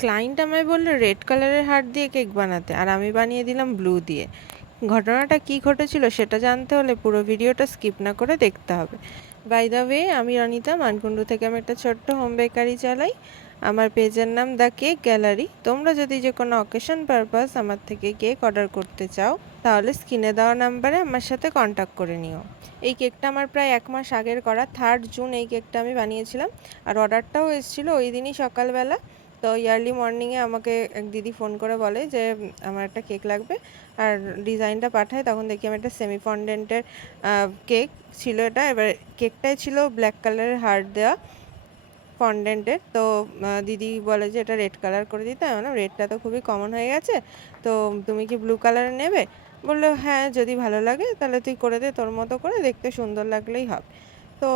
Client আমায় বলল red কালারের হার্ট দিয়ে কেক বানাতে, আর আমি বানিয়ে দিলাম ব্লু দিয়ে। ঘটনাটা কি ঘটেছিল সেটা জানতে হলে পুরো ভিডিওটা স্কিপ না করে দেখতে হবে। বাই দ্য ওয়ে, আমি রনিতা, মানকুণ্ডু থেকে আমি একটা ছোট্ট হোম বেকারি চালাই। আমার পেজের নাম দ্য কেক গ্যালারি। তোমরা যদি যে কোনো অকেশন পারপাস আমার থেকে কেক অর্ডার করতে চাও, তাহলে স্ক্রিনে দেওয়া নাম্বারে আমার সাথে কন্ট্যাক্ট করে নিও। এই কেকটা আমার প্রায় 1 মাস আগের করা। 3rd জুন এই কেকটা আমি বানিয়েছিলাম, আর অর্ডারটাও এসেছিলো ওই দিনই সকালবেলা। তো ইয়ারলি মর্নিংয়ে আমাকে এক দিদি ফোন করে বলে যে আমার একটা কেক লাগবে, আর ডিজাইনটা পাঠায়। তখন দেখি আমি একটা সেমি ফন্ডেন্টের কেক ছিল এটা। এবার কেকটাই ছিল ব্ল্যাক কালারের হার্ট দেওয়া ফন্ডেন্টের। তো দিদি বলে যে এটা রেড কালার করে দিতে। আমি বললাম রেডটা তো খুবই কমন হয়ে গেছে, তো তুমি কি ব্লু কালার নেবে? বললো হ্যাঁ, যদি ভালো লাগে তাহলে তুই করে দে, তোর মতো করে, দেখতে সুন্দর লাগলেই হবে। তো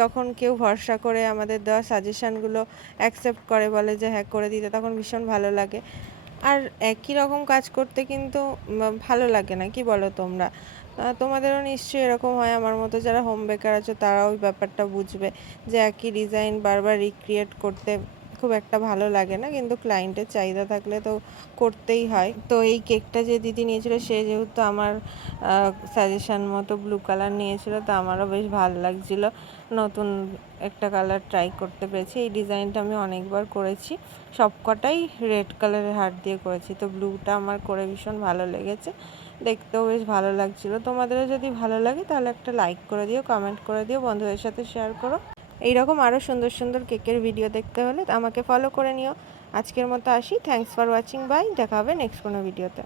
যখন কেউ ভরসা করে আমাদের দেওয়া সাজেশানগুলো অ্যাকসেপ্ট করে, বলে যে হ্যাঁ করে দিতে, তখন ভীষণ ভালো লাগে। আর একই রকম কাজ করতে কিন্তু ভালো লাগে না, কি বলো তোমরা? তোমাদেরও নিশ্চয়ই এরকম হয়, আমার মতো যারা হোম বেকার আছো তারাও ওই ব্যাপারটা বুঝবে যে একই ডিজাইন বারবার রিক্রিয়েট করতে খুব একটা ভালো লাগে না, কিন্তু ক্লায়েন্টের চাহিদা থাকলে তো করতেই হয়। তো এই কেকটা যে দিদি নিয়েছিল, সে যেহেতু আমার সাজেশান মতো ব্লু কালার নিয়েছিল, তো আমারও বেশ ভালো লাগছিল, নতুন একটা কালার ট্রাই করতে পেরেছি। এই ডিজাইনটা আমি অনেকবার করেছি, সবকটাই রেড কালারের হার্ট দিয়ে করেছি। তো ব্লুটা আমার করে ভীষণ ভালো লেগেছে, দেখতেও বেশ ভালো লাগছিল। তোমাদেরও যদি ভালো লাগে তাহলে একটা লাইক করে দিও, কমেন্ট করে দিও, বন্ধুদের সাথে শেয়ার করো। এইরকম আরও সুন্দর সুন্দর কেকের ভিডিও দেখতে হলে আমাকে ফলো করে নিও। আজকের মতো আসি। Thanks for watching. বাই। দেখা হবে নেক্সট কোনো ভিডিওতে।